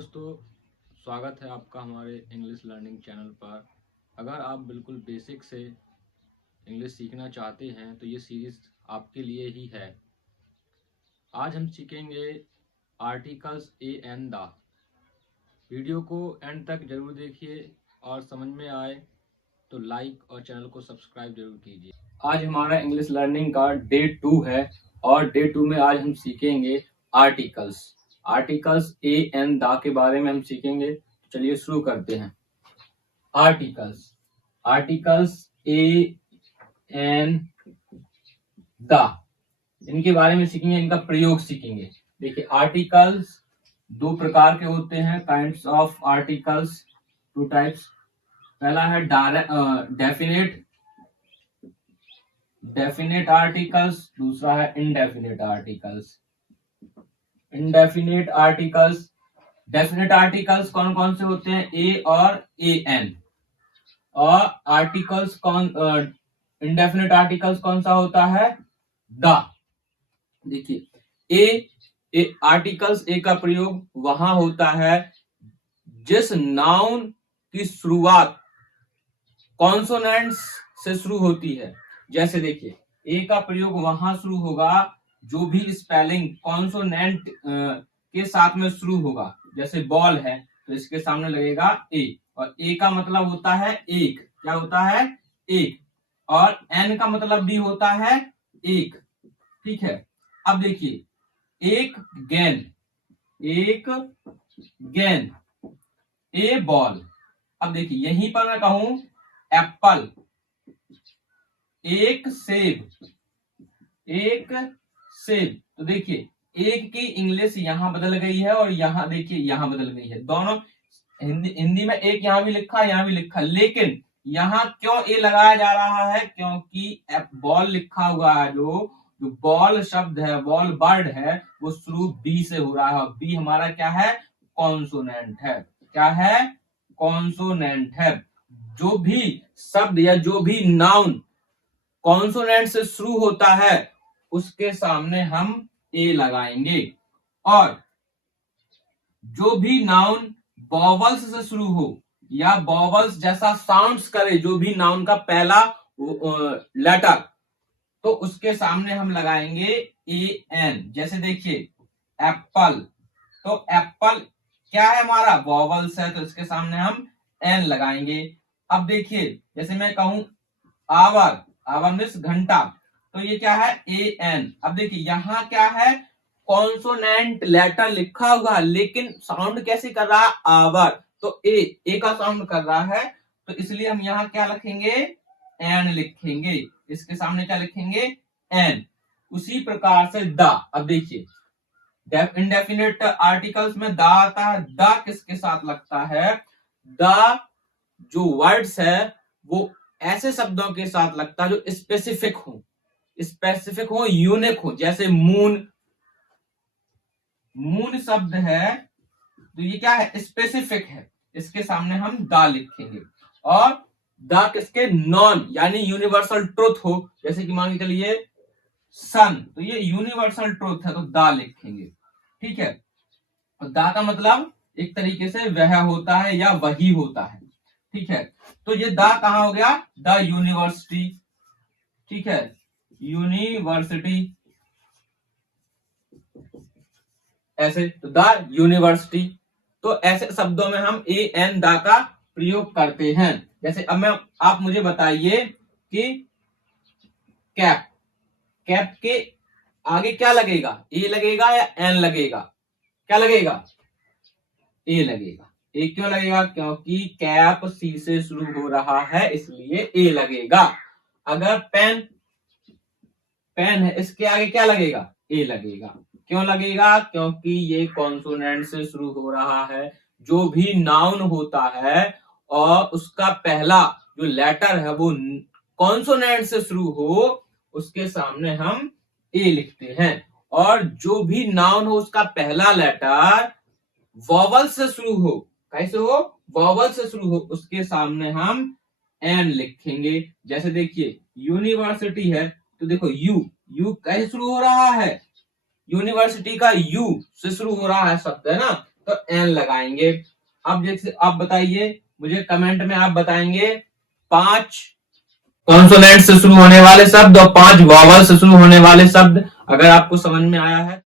दोस्तों, स्वागत है आपका हमारे इंग्लिश लर्निंग चैनल पर। अगर आप बिल्कुल बेसिक से इंग्लिश सीखना चाहते हैं तो ये सीरीज़ आपके लिए ही है। आज हम सीखेंगे articles A and the. Video को एंड तक जरूर देखिए और समझ में आए तो लाइक और चैनल को सब्सक्राइब जरूर कीजिए। आज हमारा इंग्लिश लर्निंग का डे 2 है और डे 2 में आज हम सीखेंगे आर्टिकल्स ए एंड द के बारे में हम सीखेंगे। चलिए शुरू करते हैं। आर्टिकल्स ए एंड द, इनके बारे में सीखेंगे, इनका प्रयोग सीखेंगे। देखिए, आर्टिकल्स दो प्रकार के होते हैं, kinds of articles, two types. पहला है डेफिनेट आर्टिकल्स, दूसरा है इनडेफिनेट आर्टिकल्स। डेफिनेट आर्टिकल्स कौन कौन से होते हैं? ए और ए एन। और इनडेफिनेट आर्टिकल्स कौन सा होता है? द। देखिए, आर्टिकल्स ए का प्रयोग वहां होता है जिस नाउन की शुरुआत कॉन्सोनेंट्स से शुरू होती है। जैसे देखिए, ए का प्रयोग वहां शुरू होगा जो भी स्पेलिंग कॉन्सोनेंट के साथ में शुरू होगा। जैसे बॉल है तो इसके सामने लगेगा ए, और ए का मतलब होता है एक। क्या होता है? एक। और एन का मतलब भी होता है एक। ठीक है। अब देखिए, एक गेंद, ए बॉल। अब देखिए, यहीं पर मैं कहूं एप्पल, एक सेब, तो देखिए एक की इंग्लिश यहां बदल गई है और यहां देखिए यहां बदल गई है। दोनों हिंदी में एक यहां भी लिखा, यहां भी लिखा, लेकिन यहां क्यों ए लगाया जा रहा है? क्योंकि बॉल लिखा हुआ है, जो बॉल शब्द है, बॉल वर्ड है, वो शुरू बी से हो रहा है। और बी हमारा क्या है? कॉन्सोनेंट है। क्या है? कॉन्सोनेंट है। जो भी शब्द या जो भी नाउन कॉन्सोनेंट से शुरू होता है उसके सामने हम ए लगाएंगे। और जो भी नाउन वॉवल्स से शुरू हो या वॉवल्स जैसा साउंड्स करे, जो भी नाउन का पहला लेटर, तो उसके सामने हम लगाएंगे ए एन। जैसे देखिए, एप्पल, तो एप्पल क्या है? हमारा वॉवल्स है, तो इसके सामने हम एन लगाएंगे। अब देखिए, जैसे मैं कहूं आवर मीन्स घंटा, तो ये क्या है? A N. अब देखिए, यहां क्या है? कॉन्सोनेंट लेटर लिखा हुआ है, लेकिन साउंड कैसे कर रहा है? आवर, तो ए का साउंड कर रहा है, तो इसलिए हम यहां क्या लिखेंगे? एन लिखेंगे। इसके सामने क्या लिखेंगे? एन। उसी प्रकार से द। अब देखिए, इनडेफिनेट आर्टिकल्स में द आता है। द किसके साथ लगता है? द जो वर्ड्स है वो ऐसे शब्दों के साथ लगता है जो स्पेसिफिक हो, यूनिक हो। जैसे मून शब्द है, तो ये क्या है? स्पेसिफिक है, इसके सामने हम द लिखेंगे। और द किसके? नॉन यानी यूनिवर्सल ट्रुथ हो। जैसे कि मान के चलिए सन, तो ये यूनिवर्सल ट्रुथ है, तो द लिखेंगे। ठीक है। और द का मतलब एक तरीके से वह होता है या वही होता है। ठीक है। तो ये द कहां हो गया? The university. ठीक है, यूनिवर्सिटी, ऐसे, तो द यूनिवर्सिटी। तो ऐसे शब्दों में हम ए एन द का प्रयोग करते हैं। जैसे अब आप मुझे बताइए कि कैप के आगे क्या लगेगा? ए लगेगा या एन लगेगा? क्या लगेगा? ए लगेगा। ए क्यों लगेगा? क्योंकि कैप सी से शुरू हो रहा है, इसलिए ए लगेगा। अगर पेन है, इसके आगे क्या लगेगा? ए लगेगा। क्यों लगेगा? क्योंकि ये कॉन्सोनेंट से शुरू हो रहा है। जो भी नाउन होता है और उसका पहला जो लेटर है वो कॉन्सोनेंट से शुरू हो, उसके सामने हम ए लिखते हैं। और जो भी नाउन हो उसका पहला लेटर वॉवल से शुरू हो, कैसे हो? वॉवल से शुरू हो, उसके सामने हम एन लिखेंगे। जैसे देखिए, यूनिवर्सिटी है, तो देखो यू कैसे शुरू हो रहा है? यूनिवर्सिटी का यू से शुरू हो रहा है शब्द, है ना? तो एन लगाएंगे। अब जैसे आप बताइए, मुझे कमेंट में आप बताएंगे 5 कॉन्सोनेंट से शुरू होने वाले शब्द और 5 वॉवल से शुरू होने वाले शब्द, अगर आपको समझ में आया है।